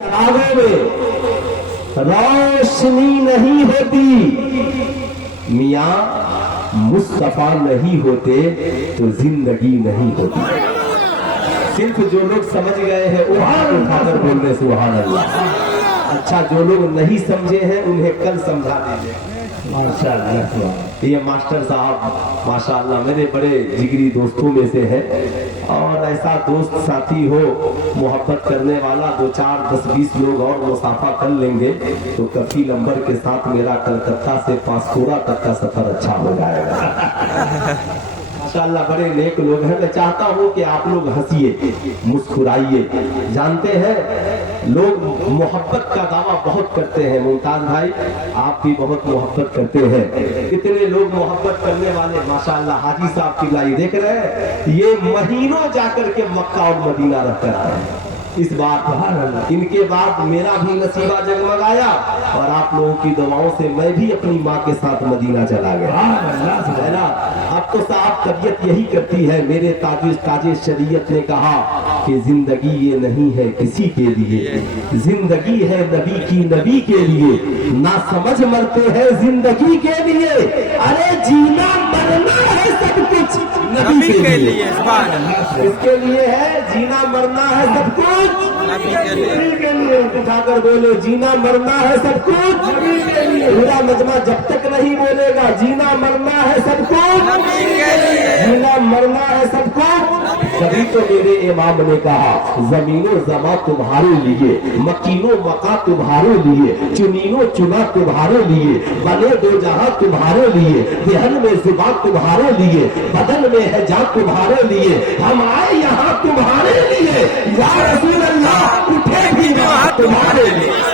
रागों में रोशनी नहीं होती, मियाँ मुस्तफा नहीं होते तो जिंदगी नहीं होती। सिर्फ जो लोग समझ गए हैं वो हाथ उठाकर बोल रहे सुभान अल्लाह। अच्छा, जो लोग नहीं समझे हैं उन्हें कल समझा दीजिए। माशाअल्लाह, ये मास्टर साहब माशाअल्लाह मेरे बड़े जिगरी दोस्तों में से है, और ऐसा दोस्त साथी हो मोहब्बत करने वाला, 2 4 10 20 लोग और मुसाफा कर लेंगे तो कफी नंबर के साथ मेरा कलकत्ता से पासपोरा तक का सफर अच्छा हो जाएगा। माशाअल्लाह बड़े नेक लोग हैं। मैं चाहता हूँ कि आप लोग हंसिए, मुस्कुराइए। जानते हैं लोग मोहब्बत का दावा बहुत करते हैं, मुमताज भाई आप भी बहुत मोहब्बत करते हैं। कितने लोग मोहब्बत करने वाले माशाअल्लाह हाजी साहब की लाई देख रहे हैं, ये महीनों जाकर के मक्का और मदीना रहकर आए हैं। इस बात इनके बाद मेरा भी नसीबा जगमगाया और आप लोगों की दुआओं से मैं भी अपनी माँ के साथ मदीना चला गया है ना। अब तो साहब तबीयत यही करती है। मेरे ताजे शरीयत ने कहा कि जिंदगी ये नहीं है किसी के लिए, जिंदगी है नबी की नबी के लिए। ना समझ मरते हैं जिंदगी के लिए, अरे जीना मरना है सब कुछ नबी के लिए। इसके लिए है जीना मरना है सब कुछ नबी के लिए। उठाकर बोलो जीना मरना है सब कुछ नबी के लिए। पूरा मजमा जब तक नहीं बोलेगा जीना मरना है सब कुछ नबी के लिए, जीना मरना है सब कुछ। तभी तो मेरे इमाम ने कहा जमीनो जमा तुम्हारे लिए, मकीनो मका तुम्हारे लिए, चुनीनो चुना तुम्हारे लिए, बने दो जहां तुम्हारे लिए, देहन में जुबान तुम्हारे लिए, बदन में है जान तुम्हारे लिए। हम आए यहाँ तुम्हारे लिए, या रसूल अल्लाह उठे भी वहाँ तुम्हारे लिए,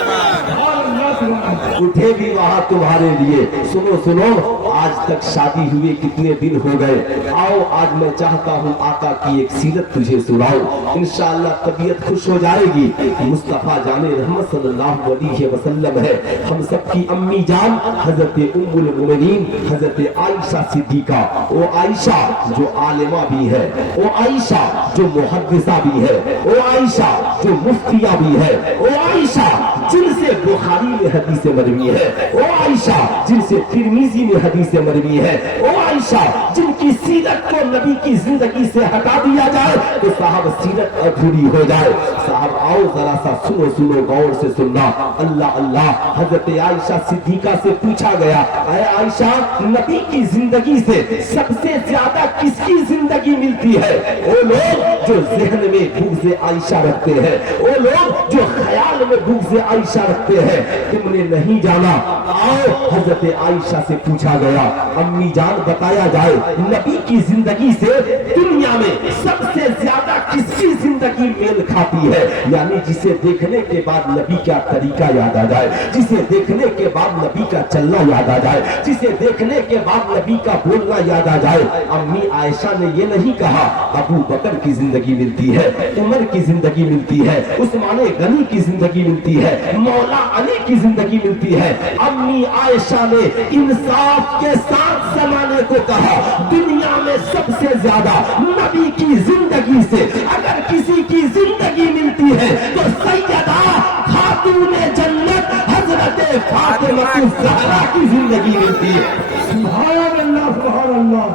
उठे भी वहाँ तुम्हारे लिए। सुनो सुनो, आज तक शादी हुए कितने दिन हो गए, आओ आज मैं चाहता हूँ आका की एक सीरत तुझे सुनाऊं, इंशाअल्लाह तबीयत खुश हो जाएगी। मुस्तफा जाने रहमत सल्लल्लाहु अलैहि वसल्लम है हम सबकी अम्मी जान हजरत उम्मुल मोमिनीन हजरत आयशा सिद्दीका। वो आयशा जो आलिमा भी है, वो आयशा जो मुहद्दिसा भी है, वो आयशा जो मुफ्तिया भी है, वो आयशा जिनसे बुखारी में हदीसें मरवी है, वो आयशा जिनसे तिरमिजी में हदीसें मरवी है, वो आयशा जिनकी सीरत को नबी की जिंदगी से हटा दिया जाए तो साहब सीरत अधूरी हो जाए। साहब आओ जरा सा सुनो सुनो, गौर से सुनना। अल्लाह अल्लाह, हजरत आयशा सिद्दीका से पूछा गया, अरे आयशा नबी की जिंदगी से सबसे ज्यादा किसकी जिंदगी मिलती है? वो लोग जो जहन में बुग़्ज़ आयशा रखते हैं, वो लोग जो ख्याल में बुग़्ज़ आयशा रखते हैं, तुमने नहीं जाना। आओ हजरत आयशा से पूछा गया, अम्मी जान बताया जाए नबी की जिंदगी से दुनिया में सबसे ज्यादा किसकी जिंदगी मेल खाती है? यानी जिसे देखने के बाद नबी का तरीका याद आ जाए, जिसे देखने के बाद नबी का चलना याद आ जाए, जिसे देखने के बाद नबी का बोलना याद आ जाए। अम्मी आयशा ने ये नहीं कहा अबू बकर की जिंदगी मिलती है, उमर की जिंदगी मिलती है, उस्मान गनी की जिंदगी मिलती है, मौला अली की जिंदगी मिलती है। अम्मी आयशा ने इंसाफ के साथ जमाने को कहा दुनिया में सबसे ज्यादा नबी की जिंदगी से अगर किसी की जिंदगी मिलती है तो सैयदा खातूने जन्नत हजरत फातिमा ज़हरा की जिंदगी मिलती है। सुभान अल्लाह सुभान अल्लाह।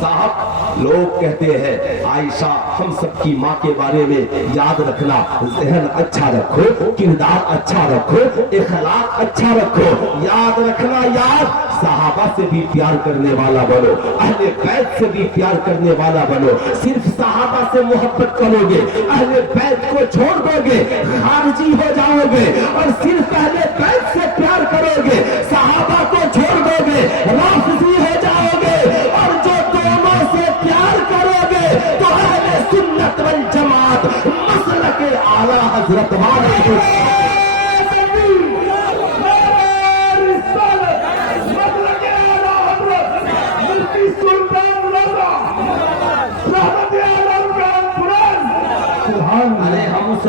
साहब लोग कहते हैं आयशा हम सबकी माँ के बारे में याद रखना, जहन अच्छा रखो, किरदार अच्छा रखो, इखलाक अच्छा रखो, याद रखना। याद सहाबा से भी प्यार करने वाला बनो, अहले बैत से भी प्यार करने वाला बनो। सिर्फ सहाबा से मोहब्बत करोगे, अहले बैत को छोड़ दोगे, खारजी हो जाओगे, और सिर्फ अहले बैत से प्यार करोगे, सहाबा को छोड़ दोगे, राफिजी हो जाओगे। और जो दोनों से प्यार करोगे तो अहले सुन्नत वल जमात मसलक आला हजरत वाले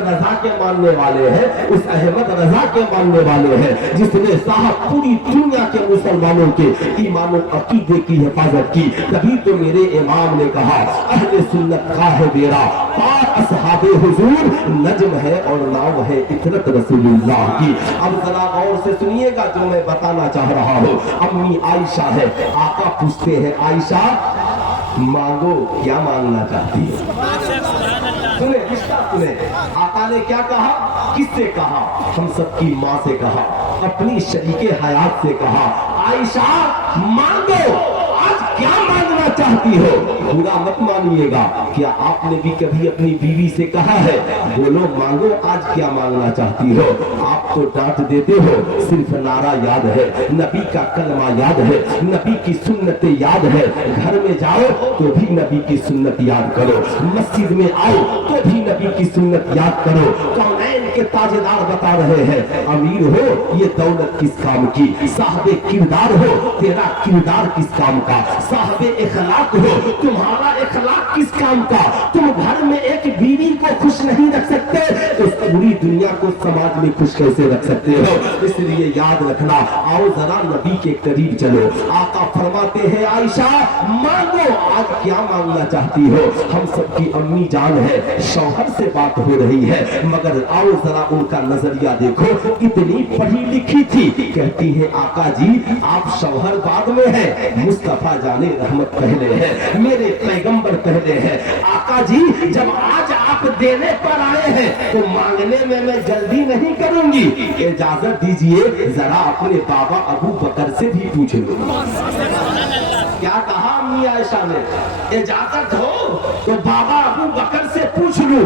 रजा के मानने वाले हैं, उस अहमद रजा के मानने वाले हैं जिसने साहब पूरी दुनिया के मुसलमानों के ईमान और अकीदे की हिफाजत की। तभी तो मेरे इमाम ने कहा अहले सुन्नत का है मेरा पार असहाबे हुजूर नज्म है और नाम है इतरत रसूलुल्लाह की। अब जरा गौर से सुनिएगा जो मैं बताना चाह रहा हूँ। अम्मी आयशा है, आका पूछते हैं आयशा मांगो क्या मांगना चाहती है। सुने रिश्ता सुने, आका ने क्या कहा, किससे कहा, हम सबकी माँ से कहा, अपनी शरीके हयात से कहा आयशा मांगो आज क्या मांगना चाहती हो। बुरा मत मानिएगा, क्या आपने भी कभी अपनी बीवी से कहा है बोलो मांगो आज क्या मांगना चाहती हो। आप तो डांट देते हो, सिर्फ नारा याद है, नबी का कलमा याद है, नबी की सुन्नतें याद है। घर में जाओ तो भी नबी की सुन्नत याद करो, मस्जिद में आओ तो भी नबी की सुन्नत याद करो। कौनैन के ताजेदार बता रहे हैं अमीर हो ये दौलत किस काम की, साहबे किरदार हो तेरा किरदार किस काम का, साहबे इखलाक हो तुम्हारा इखलाक किस काम का। तुम घर में एक बीवी को खुश नहीं रख सकते तो पूरी दुनिया को समाज में खुश कैसे रख सकते हो। इसलिए याद रखना, आओ जरा नबी के करीब चलो। आका फरमाते हैं आयशा मांगो आज क्या मांगना चाहती हो। हम सबकी अम्मी जान है, शौहर से बात हो रही है, मगर आओ जरा उनका नजरिया देखो, कितनी पढ़ी लिखी थी। कहती है आका जी आप शौहर बाद में है, मुस्तफा जाने रहमत पहले है, मेरे पैगंबर पहले है। आका जी जब आज आप देने पर आए हैं तो मांगने में मैं जल्दी नहीं करूंगी, इजाजत दीजिए जरा अपने बाबा अबू बकर से भी पूछ लो। क्या कहा अम्मी आयशा ने, इजाजत हो तो बाबा अबू बकर से पूछ लूं।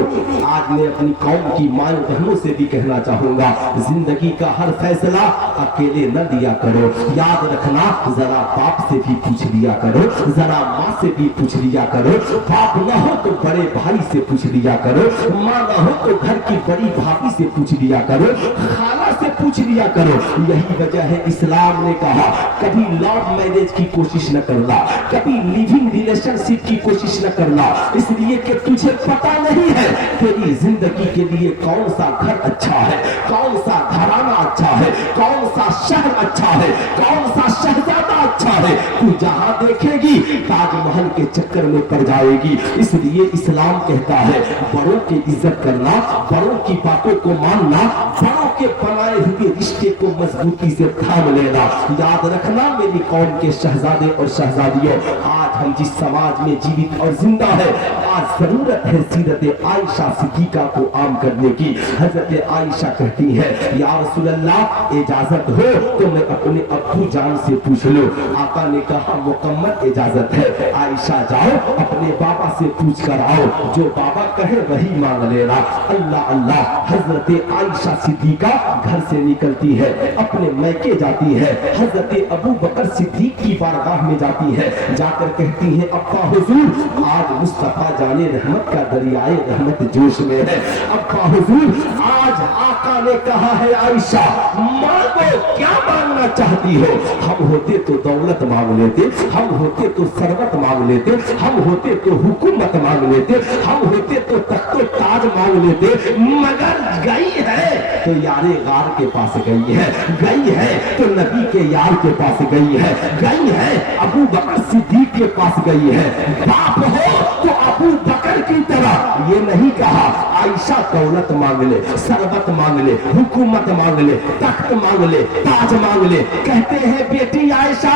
आज मैं अपनी कौम की माँ बहनों से भी कहना चाहूंगा जिंदगी का हर फैसला अकेले न दिया करो। याद रखना जरा बाप से भी पूछ लिया करो, जरा माँ से भी पूछ लिया करो, बाप न हो तो बड़े भाई से पूछ लिया करो, माँ न हो तो घर की बड़ी भाभी से पूछ लिया करो, खाला से पूछ लिया करो। यही वजह है इस्लाम ने कहा कभी लव मैरिज की कोशिश न करना, कभी लिविंग रिलेशनशिप की कोशिश न करना, इसलिए कि तुझे पता नहीं है तेरी जिंदगी के लिए कौन सा घर अच्छा है, कौन सा घराना अच्छा है, कौन सा शहर अच्छा है, कौन सा शहजादा अच्छा है। तू जहां देखेगी ताजमहल के चक्कर में पड़ जाएगी। इसलिए इस्लाम कहता है बड़ों की इज्जत करना, बड़ों की बातों को मानना, बड़ों के बनाए हुए रिश्ते को मजबूती से थाम लेना। याद रखना मेरी कौम के शहजादे और शहजादियों, आज हम जिस समाज में जीवित और जिंदा है आज जरूरत है सीरत आयशा सिद्दीका को आम करने की। हजरत आयशा कहती है या रसूल अल्लाह इजाजत हो तो मैं अपने अब्बू जान से पूछ लूं। आका ने कहा मुकम्मल इजाजत है, आयशा जाओ अपने बाबा से पूछ कर आओ, जो बाबा कहे वही मांग लेना। अल्लाह अल्लाह हजरत आयशा सिद्दीका घर से निकलती है, अपने मैके जाती है, हजरत अबू बकर सिद्दीक की बारगाह में जाती है, जाकर कहती है अब्बा हुजूर आज मुस्तफा जाने रहमत का दरियाए रहमत जोश में है। अब्बा हुजूर आज आका ने कहा है आयशा मांगो क्या मांगना चाहती हो। हम होते तो दौलत मांग लेते, हम होते तो सरवत मांग लेते, हम होते तो हुकूमत मांग लेते, हम होते तो तख्तो ताज मांग लेते, मगर गई है तो यारे गार के पास गई है, गई है तो नबी के यार के पास गई है, गई है अबू बकर सिद्दीक के पास गई है। बाप हो तो अबू बकर की तरह ये नहीं कहा आयशा दौलत मांग ले, सरबत मांग ले, हुकूमत मांग ले, तख्त मांग ले, ताज मांग ले। कहते हैं बेटी आयशा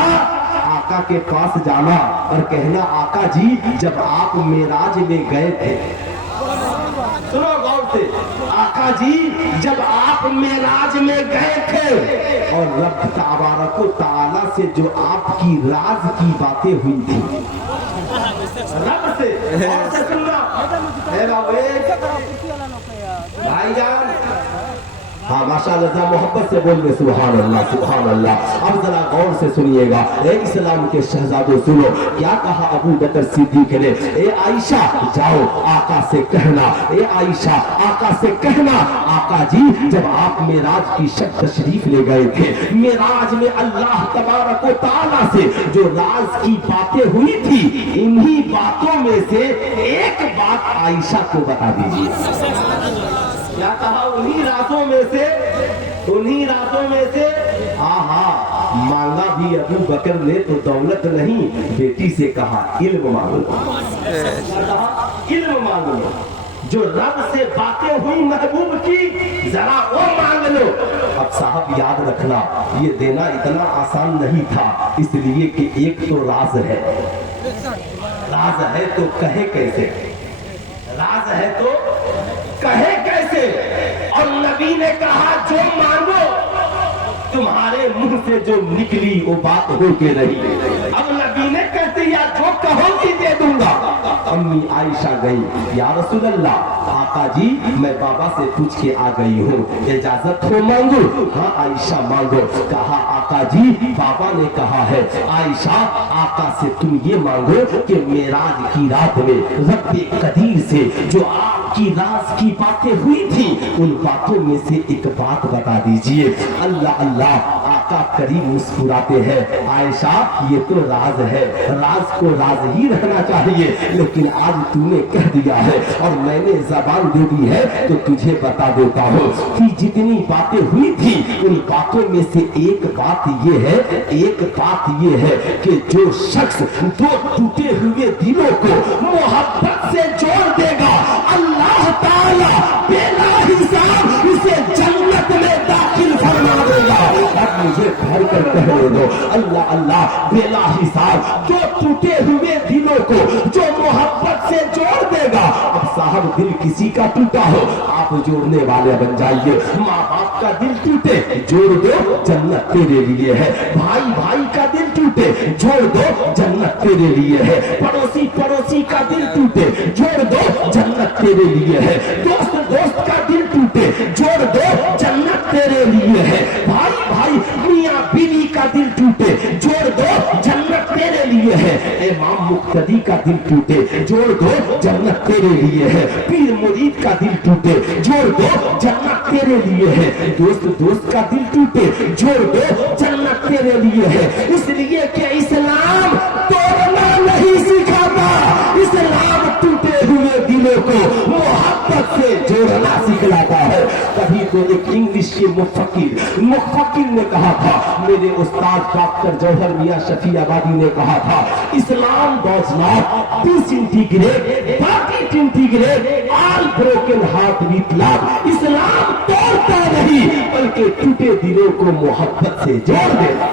आका के पास जाना और कहना आका जी जब आप मेराज में गए थे, सुनो गौर से, आका जी जब आप मेराज में गए थे और रब तबारक व तआला से जो आपकी राज की बातें हुई थी रब से, भाईजान हाँ माशाअल्लाह मोहब्बत से बोल रहे सुभान अल्लाह सुभान अल्लाह। अब जरा गौर से सुनिएगा ए इस्लाम के शहजादों सुनो क्या कहा अबू बकर सिद्दीक ने, ए आयशा जाओ आका से कहना, ए आयशा आका से कहना आका जी जब आप मेराज की शब तशरीफ ले गए थे, मेराज में अल्लाह तबारक व तआला से जो राज की बातें हुई थी इन्हीं बातों में से एक बात आयशा को बता दीजिए। क्या कहा? उन्हीं रातों में से आहा मांगा भी अबू बकर ने तो दौलत नहीं, बेटी से कहा इल्म मांगो। क्या कहा? इल्म मांग लो, जो रब से बातें हुई महबूब की जरा वो मांग लो। अब साहब याद रखना, ये देना इतना आसान नहीं था, इसलिए कि एक तो राज है, राज है तो कहे कैसे, राज है तो कहे कैसे। और नबी ने कहा जो मांगो, तुम्हारे मुंह से जो निकली वो बात हो के रही। अब नबी ने कहते या जो कहोगी दे दूंगा। अम्मी आयशा गई, या रसूल अल्लाह, आका जी मैं बाबा से पूछ के आ गई हूँ, इजाजत हो मांगू? हाँ आयशा मांगो। कहा आका जी बाबा ने कहा है आयशा आका से तुम ये मांगो कि मेराज की रात में रब्बे कदीर से जो आपकी राज की बातें हुई थी उन बातों में से एक बात बता दीजिए। अल्लाह अल्लाह, आका करीब मुस्कुराते हैं, आयशा ये तो राज है, राज को राज ही रहना चाहिए, लेकिन आज तूने कह दिया है और मैंने जबान दे दी है तो तुझे बता देता हूँ कि जितनी बातें हुई थी उन बातों में से एक बात ये है, एक बात ये है कि जो शख्स दो टूटे हुए दिलों को मोहब्बत से जोड़ देगा अल्लाह ताला बेला हिसाब उसे जन्नत में दाखिल फरमा देगा। अब मुझे भर कर कहने दो, अल्लाह अल्लाह बेला हिसाब दो टूटे हुए दिलों को जो मोहब्बत से जोड़ देगा। अब साहब दिल किसी का टूटा हो आप जोड़ने वाले बन जाइए, माँ बाप का दिल टूटे जोड़ दो जन्नत तेरे लिए है, भाई भाई का दिल टूटे जोड़ दो जन्नत तेरे लिए है, पड़ोसी पड़ोसी का दिल टूटे जोड़ दो जन्नत तेरे लिए है, दोस्त दोस्त का दिल टूटे जोड़ दो जन्नत तेरे लिए है, भाई भाई मियाँ बीवी का दिल टूटे जोड़ दो जन्नत तेरे लिए है, इमाम मुक्तदी का दिल टूटे जोड़ दो जन्नत तेरे लिए है, पीर मुरीद का दिल टूटे जोड़ दो जन्नत तेरे लिए है, दोस्त दोस्त का दिल टूटे जोड़ दो जन्नत तेरे लिए है। इसलिए कि इस्लाम तोड़ना नहीं सिखाता, इस्लाम टूटे हुए दिलों को मोहब्बत से जोड़ना सिखलाता है। कभी तो एक इंग्लिश के मुफक्किर ने कहा था, मेरे उस्ताद डॉक्टर जौहर मियां शफी आबादी ने कहा था, Islam does not disintegrate but it integrate all broken heart with love. इस्लाम तोड़ता नहीं बल्कि टूटे दिलों को मोहब्बत से जोड़ देता।